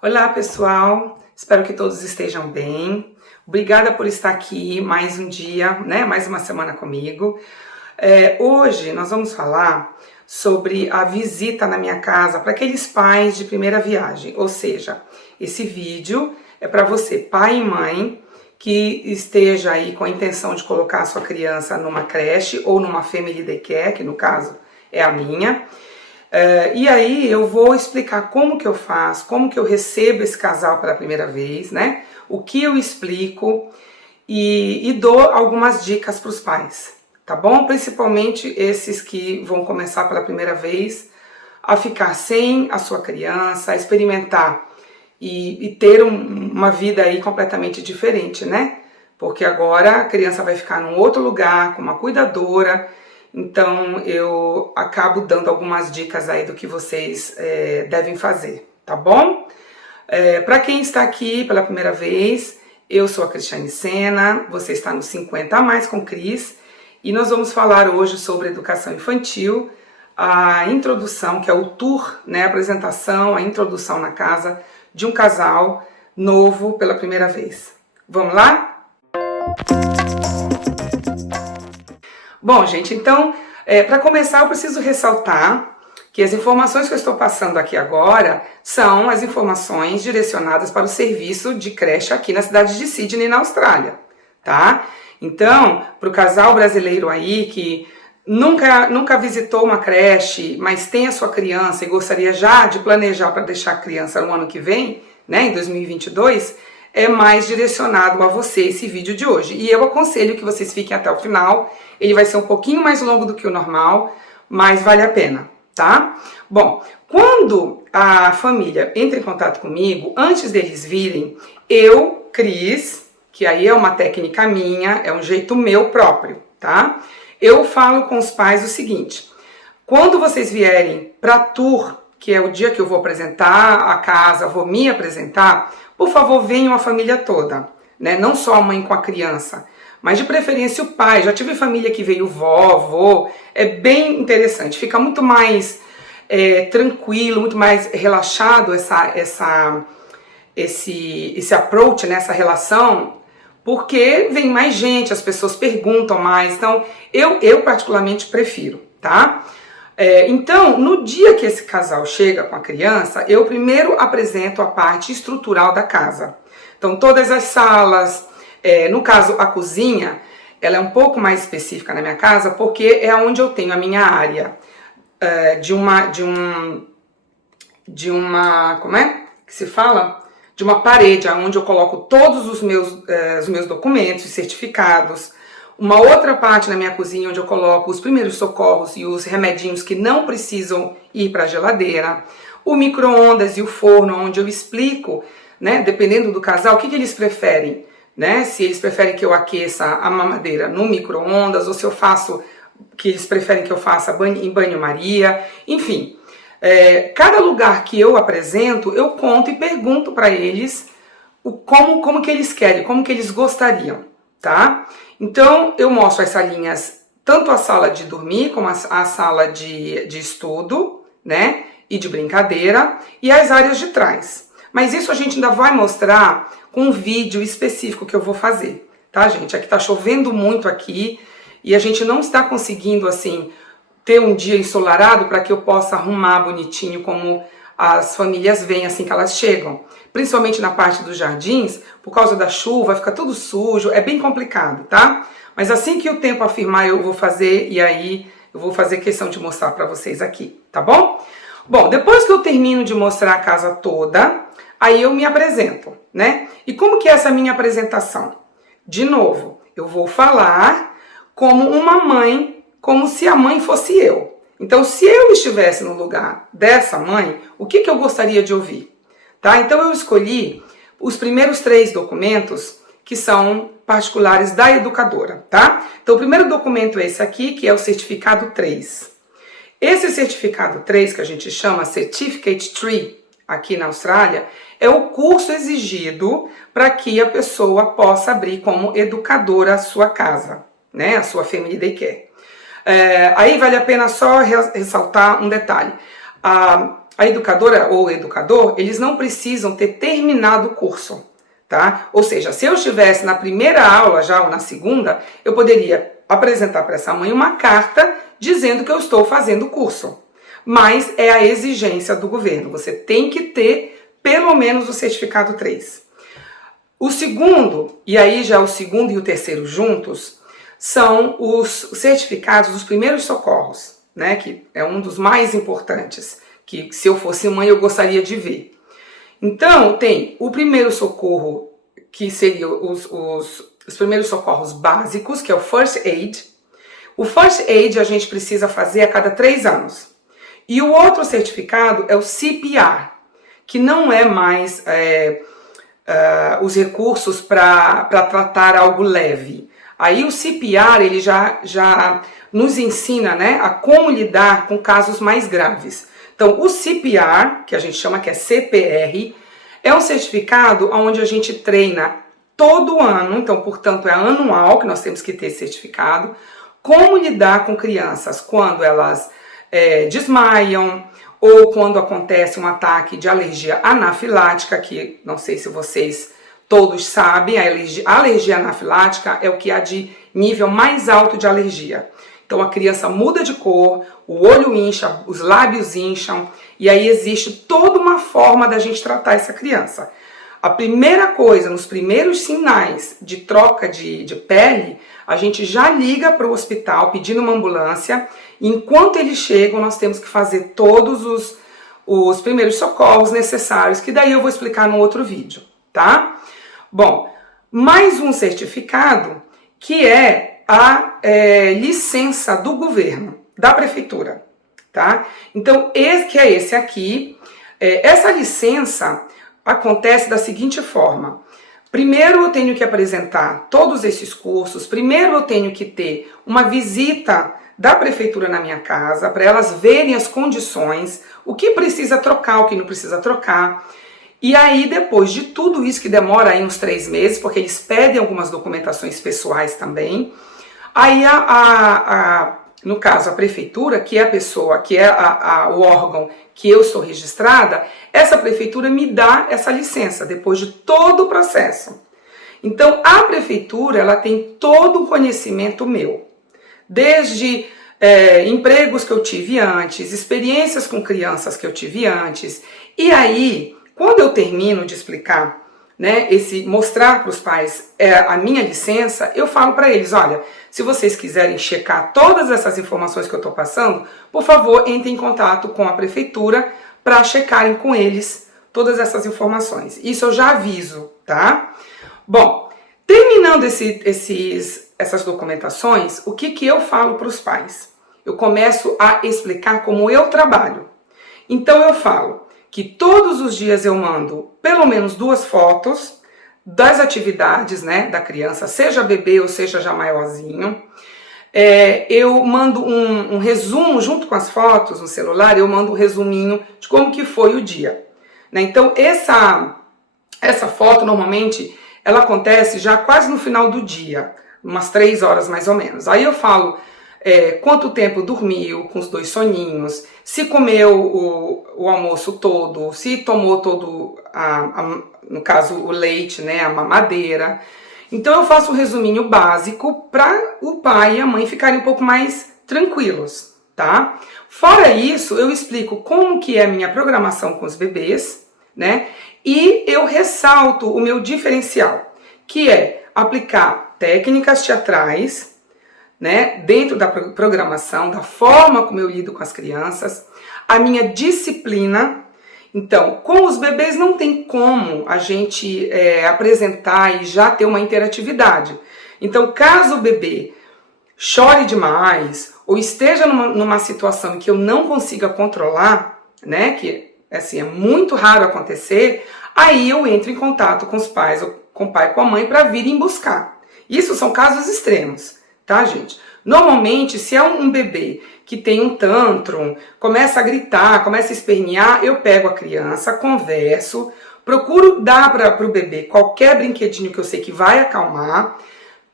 Olá pessoal, espero que todos estejam bem. Obrigada por estar aqui mais um dia, mais uma semana comigo. Hoje nós vamos falar sobre a visita na minha casa para aqueles pais de primeira viagem. Ou seja, esse vídeo é para você, pai e mãe, que esteja aí com a intenção de colocar a sua criança numa creche ou numa family daycare, que no caso é a minha. E aí eu vou explicar como que eu faço, como que eu recebo esse casal pela primeira vez, né? O que eu explico e dou algumas dicas para os pais, tá bom? Principalmente esses que vão começar pela primeira vez a ficar sem a sua criança, a experimentar e ter uma vida aí completamente diferente, né? Porque agora a criança vai ficar num outro lugar, com uma cuidadora. Então eu acabo dando algumas dicas aí do que vocês devem fazer, tá bom? Para quem está aqui pela primeira vez, eu sou a Cristiane Sena, você está no 50 a mais com Cris, e nós vamos falar hoje sobre educação infantil, a introdução, que é o tour, né, a apresentação, a introdução na casa de um casal novo pela primeira vez. Vamos lá? Bom, gente, então, para começar, eu preciso ressaltar que as informações que eu estou passando aqui agora são as informações direcionadas para o serviço de creche aqui na cidade de Sydney, na Austrália, tá? Então, para o casal brasileiro aí que nunca visitou uma creche, mas tem a sua criança e gostaria já de planejar para deixar a criança no ano que vem, né, em 2022, é mais direcionado a você esse vídeo de hoje. E eu aconselho que vocês fiquem até o final. Ele vai ser um pouquinho mais longo do que o normal, mas vale a pena, tá? Bom, quando a família entra em contato comigo, antes deles virem, eu, Cris, que aí é uma técnica minha, é um jeito meu próprio, tá? Eu falo com os pais o seguinte: quando vocês vierem para tour, que é o dia que eu vou apresentar a casa, vou me apresentar, por favor, venham a família toda, né? Não só a mãe com a criança, mas de preferência o pai. Já tive família que veio vó, avô, é bem interessante, fica muito mais tranquilo, muito mais relaxado esse approach, né? Essa relação, porque vem mais gente, as pessoas perguntam mais, então eu particularmente prefiro, tá? Então, no dia que esse casal chega com a criança, eu primeiro apresento a parte estrutural da casa. Então, todas as salas, no caso a cozinha, ela é um pouco mais específica na minha casa, porque é onde eu tenho a minha área de uma parede, onde eu coloco todos os meus documentos e certificados. Uma outra parte na minha cozinha onde eu coloco os primeiros socorros e os remedinhos que não precisam ir para a geladeira. O micro-ondas e o forno, onde eu explico, né, dependendo do casal, o que eles preferem, né? Se eles preferem que eu aqueça a mamadeira no micro-ondas ou se eu faço, que eles preferem que eu faça em banho-maria, enfim. Cada lugar que eu apresento, eu conto e pergunto para eles como que eles querem, como que eles gostariam, tá? Então, eu mostro as salinhas, tanto a sala de dormir, como a sala de estudo, né, e de brincadeira, e as áreas de trás. Mas isso a gente ainda vai mostrar com um vídeo específico que eu vou fazer, tá, gente? Aqui tá chovendo muito aqui, e a gente não está conseguindo, assim, ter um dia ensolarado para que eu possa arrumar bonitinho como as famílias vêm assim que elas chegam. Principalmente na parte dos jardins, por causa da chuva, fica tudo sujo, é bem complicado, tá? Mas assim que o tempo afirmar, eu vou fazer, e aí eu vou fazer questão de mostrar para vocês aqui, tá bom? Bom, depois que eu termino de mostrar a casa toda, aí eu me apresento, né? E como que é essa minha apresentação? De novo, eu vou falar como uma mãe, como se a mãe fosse eu. Então, se eu estivesse no lugar dessa mãe, o que eu gostaria de ouvir? Tá? Então, eu escolhi os primeiros 3 documentos que são particulares da educadora, tá? Então, o primeiro documento é esse aqui, que é o certificado 3. Esse certificado 3, que a gente chama Certificate 3, aqui na Austrália, é o curso exigido para que a pessoa possa abrir como educadora a sua casa, né? A sua family daycare. Aí vale a pena só ressaltar um detalhe. a educadora ou o educador, eles não precisam ter terminado o curso, tá? Ou seja, se eu estivesse na primeira aula já ou na segunda, eu poderia apresentar para essa mãe uma carta dizendo que eu estou fazendo o curso. Mas é a exigência do governo, você tem que ter pelo menos o certificado 3. O segundo, e aí já o segundo e o terceiro juntos, são os certificados dos primeiros socorros, né, que é um dos mais importantes, que se eu fosse mãe eu gostaria de ver. Então, tem o primeiro socorro, que seria os primeiros socorros básicos, que é o First Aid. O First Aid a gente precisa fazer a cada 3 anos. E o outro certificado é o CPR, que não é mais os recursos para tratar algo leve. Aí o CPR ele já nos ensina, né, a como lidar com casos mais graves. Então o CPR, que a gente chama que é CPR, é um certificado onde a gente treina todo ano, então portanto é anual que nós temos que ter esse certificado, como lidar com crianças quando elas desmaiam, ou quando acontece um ataque de alergia anafilática, que não sei se vocês todos sabem, a alergia anafilática é o que há de nível mais alto de alergia. Então a criança muda de cor, o olho incha, os lábios incham, e aí existe toda uma forma da gente tratar essa criança. A primeira coisa, nos primeiros sinais de troca de pele, a gente já liga para o hospital pedindo uma ambulância. Enquanto eles chegam, nós temos que fazer todos os primeiros socorros necessários, que daí eu vou explicar no outro vídeo, tá? Bom, mais um certificado que é a licença do governo, da prefeitura, tá? Então, esse aqui, essa licença acontece da seguinte forma. Primeiro eu tenho que apresentar todos esses cursos, primeiro eu tenho que ter uma visita da prefeitura na minha casa, para elas verem as condições, o que precisa trocar, o que não precisa trocar. E aí depois de tudo isso, que demora aí uns 3 meses, porque eles pedem algumas documentações pessoais também, aí no caso a prefeitura, que é a pessoa, que é o órgão que eu sou registrada, essa prefeitura me dá essa licença, depois de todo o processo. Então a prefeitura, ela tem todo o conhecimento meu. Desde empregos que eu tive antes, experiências com crianças que eu tive antes. E aí, quando eu termino de explicar, né, mostrar para os pais a minha licença, eu falo para eles, olha, se vocês quiserem checar todas essas informações que eu estou passando, por favor, entrem em contato com a prefeitura para checarem com eles todas essas informações. Isso eu já aviso, tá? Bom, terminando essas documentações, o que eu falo para os pais? Eu começo a explicar como eu trabalho. Então eu falo que todos os dias eu mando pelo menos 2 fotos das atividades, né, da criança, seja bebê ou seja já maiorzinho. Eu mando um resumo junto com as fotos no celular, eu mando um resuminho de como que foi o dia. Né? Então essa foto normalmente ela acontece já quase no final do dia, umas 3 horas mais ou menos. Aí eu falo quanto tempo dormiu com os 2 soninhos, se comeu o almoço todo, se tomou todo, no caso, o leite, né, a mamadeira. Então eu faço um resuminho básico para o pai e a mãe ficarem um pouco mais tranquilos, tá? Fora isso, eu explico como que é a minha programação com os bebês, né? E eu ressalto o meu diferencial, que é aplicar técnicas teatrais, né, dentro da programação, da forma como eu lido com as crianças, a minha disciplina. Então, com os bebês não tem como a gente apresentar e já ter uma interatividade. Então, caso o bebê chore demais ou esteja numa situação em que eu não consiga controlar, né, que assim, é muito raro acontecer, aí eu entro em contato com os pais, ou com o pai e com a mãe, para virem buscar. Isso são casos extremos, tá, gente? Normalmente, se é um bebê que tem um tantrum, começa a gritar, começa a espernear, eu pego a criança, converso, procuro dar para o bebê qualquer brinquedinho que eu sei que vai acalmar.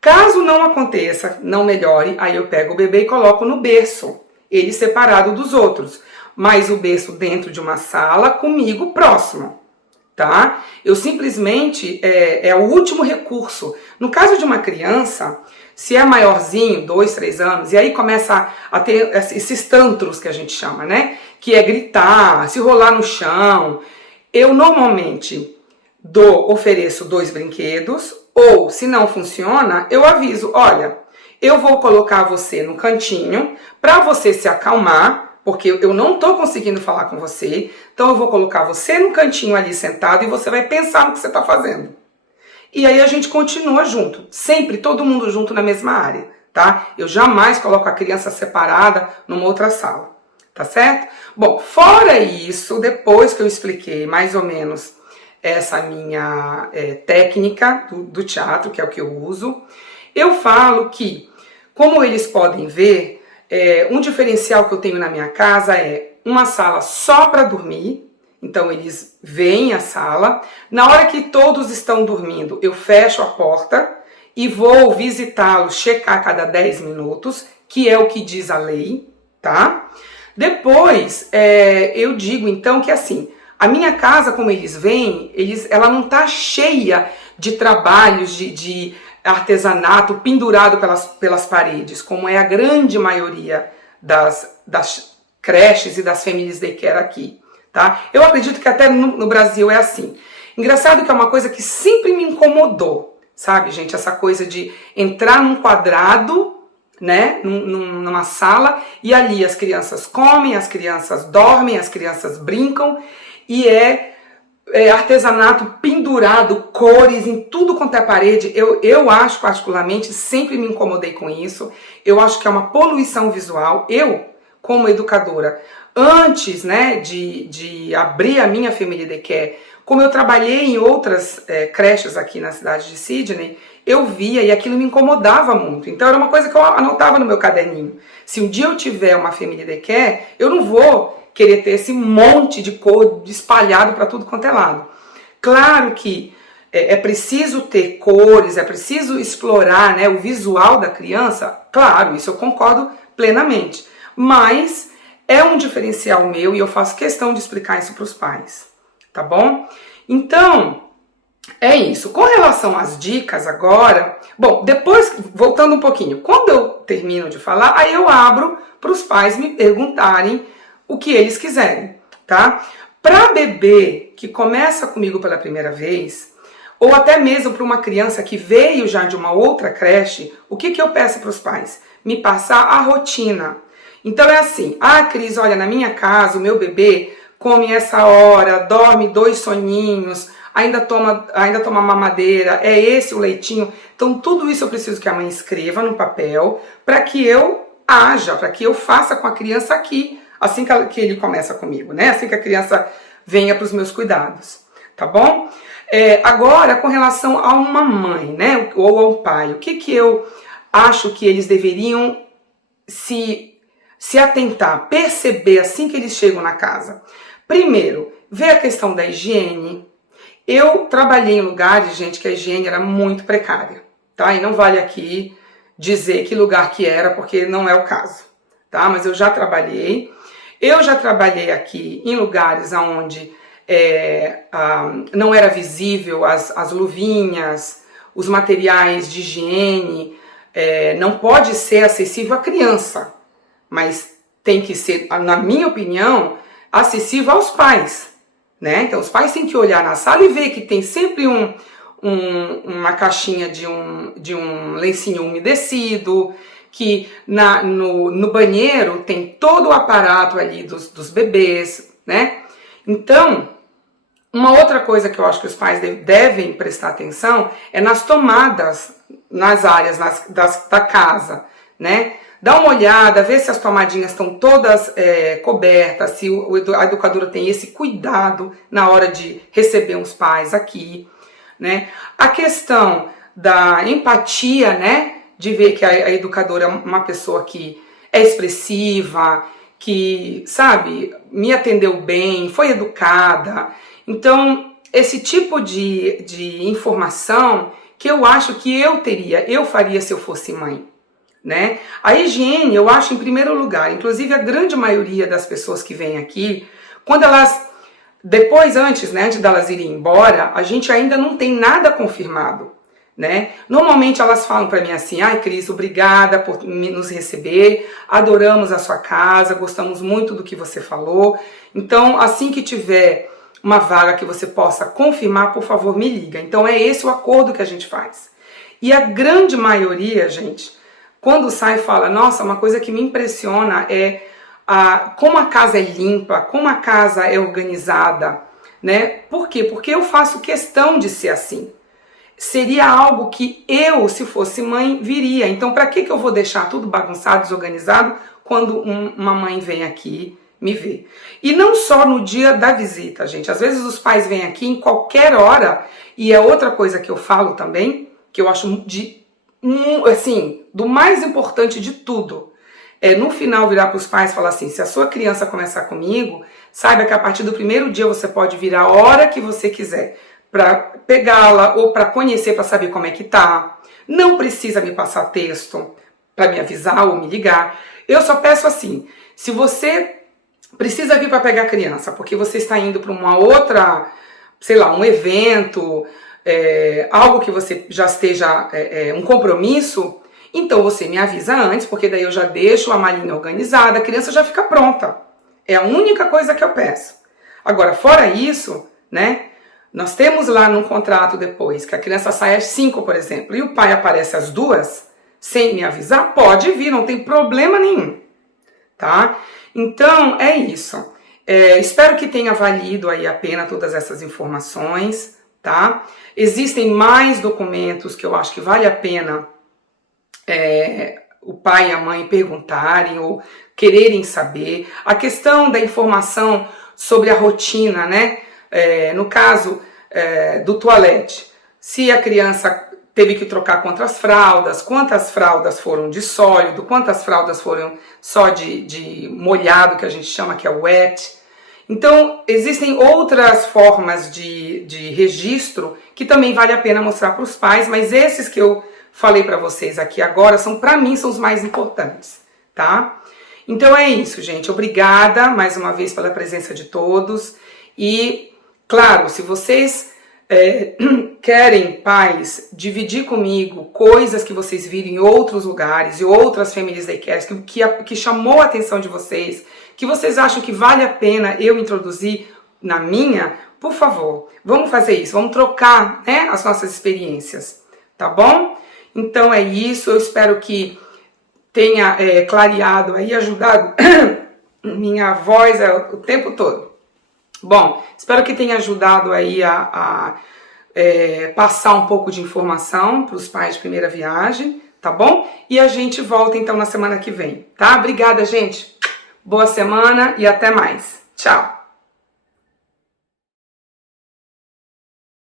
Caso não aconteça, não melhore, aí eu pego o bebê e coloco no berço, ele separado dos outros. mais o berço dentro de uma sala, comigo próximo, tá? Eu simplesmente, é o último recurso. No caso de uma criança, se é maiorzinho, 2, 3 anos, e aí começa a ter esses tantros que a gente chama, né? Que é gritar, se rolar no chão. Eu normalmente ofereço 2 brinquedos, ou se não funciona, eu aviso, olha, eu vou colocar você no cantinho para você se acalmar, porque eu não estou conseguindo falar com você, então eu vou colocar você no cantinho ali sentado e você vai pensar no que você está fazendo. E aí a gente continua junto, sempre todo mundo junto na mesma área, tá? Eu jamais coloco a criança separada numa outra sala, tá certo? Bom, fora isso, depois que eu expliquei mais ou menos essa minha técnica do teatro, que é o que eu uso, eu falo que, como eles podem ver, um diferencial que eu tenho na minha casa é uma sala só para dormir. Então eles veem a sala. Na hora que todos estão dormindo, eu fecho a porta e vou visitá-los, checar a cada 10 minutos, que é o que diz a lei, tá? Depois, eu digo então que assim, a minha casa, como eles veem, ela não tá cheia de trabalhos de artesanato pendurado pelas paredes, como é a grande maioria das creches e das famílias daycare aqui, tá? Eu acredito que até no Brasil é assim. Engraçado que é uma coisa que sempre me incomodou, sabe, gente? Essa coisa de entrar num quadrado, né, numa sala, e ali as crianças comem, as crianças dormem, as crianças brincam, e artesanato pendurado, cores em tudo quanto é parede. Eu acho, particularmente, sempre me incomodei com isso. Eu acho que é uma poluição visual. Eu, como educadora, antes, né, de abrir a minha família daycare, como eu trabalhei em outras creches aqui na cidade de Sydney, eu via e aquilo me incomodava muito. Então era uma coisa que eu anotava no meu caderninho. Se um dia eu tiver uma família daycare, eu não vou querer ter esse monte de cor espalhado para tudo quanto é lado. Claro que é preciso ter cores, é preciso explorar, né, o visual da criança, claro, isso eu concordo plenamente. Mas é um diferencial meu e eu faço questão de explicar isso para os pais, tá bom? Então, é isso. Com relação às dicas agora, bom, depois, voltando um pouquinho, quando eu termino de falar, aí eu abro para os pais me perguntarem o que eles quiserem, tá? Para bebê que começa comigo pela primeira vez, ou até mesmo para uma criança que veio já de uma outra creche, o que eu peço para os pais? Me passar a rotina. Então é assim, Cris, olha, na minha casa o meu bebê come essa hora, dorme 2 soninhos, ainda toma mamadeira, é esse o leitinho. Então tudo isso eu preciso que a mãe escreva no papel para que eu haja, para que eu faça com a criança aqui, assim que ele começa comigo, né? Assim que a criança venha para os meus cuidados, tá bom? Agora, com relação a uma mãe, né? Ou ao pai, o que eu acho que eles deveriam se atentar, perceber assim que eles chegam na casa? Primeiro, ver a questão da higiene. Eu trabalhei em lugares, gente, que a higiene era muito precária, tá? E não vale aqui dizer que lugar que era, porque não é o caso, tá? Mas eu já trabalhei. Eu já trabalhei aqui em lugares onde não era visível as luvinhas, os materiais de higiene, não pode ser acessível à criança, mas tem que ser, na minha opinião, acessível aos pais, né? Então os pais têm que olhar na sala e ver que tem sempre uma caixinha de um lencinho umedecido, que no banheiro tem todo o aparato ali dos bebês, né? Então, uma outra coisa que eu acho que os pais devem prestar atenção é nas tomadas, nas áreas da casa, né? Dá uma olhada, vê se as tomadinhas estão todas cobertas, se a educadora tem esse cuidado na hora de receber os pais aqui, né? A questão da empatia, né? De ver que a educadora é uma pessoa que é expressiva, que, sabe, me atendeu bem, foi educada. Então, esse tipo de informação que eu acho que eu faria se eu fosse mãe, né? A higiene, eu acho, em primeiro lugar. Inclusive, a grande maioria das pessoas que vêm aqui, quando elas, depois, antes, né, antes delas irem embora, a gente ainda não tem nada confirmado, né? Normalmente elas falam para mim assim: ai, Cris, obrigada por nos receber, adoramos a sua casa, gostamos muito do que você falou. Então, assim que tiver uma vaga que você possa confirmar, por favor, me liga. Então, é esse o acordo que a gente faz. E a grande maioria, gente, quando sai, fala: nossa, uma coisa que me impressiona é como a casa é limpa, como a casa é organizada, né? Por quê? Porque eu faço questão de ser assim. Seria algo que eu, se fosse mãe, viria. Então, para que eu vou deixar tudo bagunçado, desorganizado, quando uma mãe vem aqui me ver? E não só no dia da visita, gente. Às vezes os pais vêm aqui em qualquer hora, e é outra coisa que eu falo também, que eu acho assim, do mais importante de tudo, é no final virar para os pais e falar assim: se a sua criança começar comigo, saiba que a partir do primeiro dia você pode vir a hora que você quiser, para pegá-la ou para conhecer, para saber como é que tá. Não precisa me passar texto para me avisar ou me ligar. Eu só peço assim: se você precisa vir para pegar a criança porque você está indo para uma outra, sei lá, um evento, algo que você já esteja, um compromisso, então você me avisa antes, porque daí eu já deixo a malinha organizada, a criança já fica pronta. É a única coisa que eu peço. Agora, fora isso, né? Nós temos lá no contrato depois que a criança sai às 5, por exemplo, e o pai aparece às 2, sem me avisar, pode vir, não tem problema nenhum, tá? Então, é isso. Espero que tenha valido aí a pena todas essas informações, tá? Existem mais documentos que eu acho que vale a pena o pai e a mãe perguntarem ou quererem saber. A questão da informação sobre a rotina, né? No caso do toalete, se a criança teve que trocar quantas fraldas foram de sólido, quantas fraldas foram só de molhado, que a gente chama que é wet. Então, existem outras formas de registro que também vale a pena mostrar para os pais, mas esses que eu falei para vocês aqui agora, para mim, são os mais importantes, tá? Então é isso, gente. Obrigada mais uma vez pela presença de todos. E, claro, se vocês querem, pais, dividir comigo coisas que vocês viram em outros lugares e outras Families Daycares que chamou a atenção de vocês, que vocês acham que vale a pena eu introduzir na minha, por favor, vamos fazer isso, vamos trocar, né, as nossas experiências, tá bom? Então é isso, eu espero que tenha clareado aí, ajudado minha voz o tempo todo. Bom, espero que tenha ajudado aí a passar um pouco de informação para os pais de primeira viagem, tá bom? E a gente volta então na semana que vem, tá? Obrigada, gente! Boa semana e até mais. Tchau!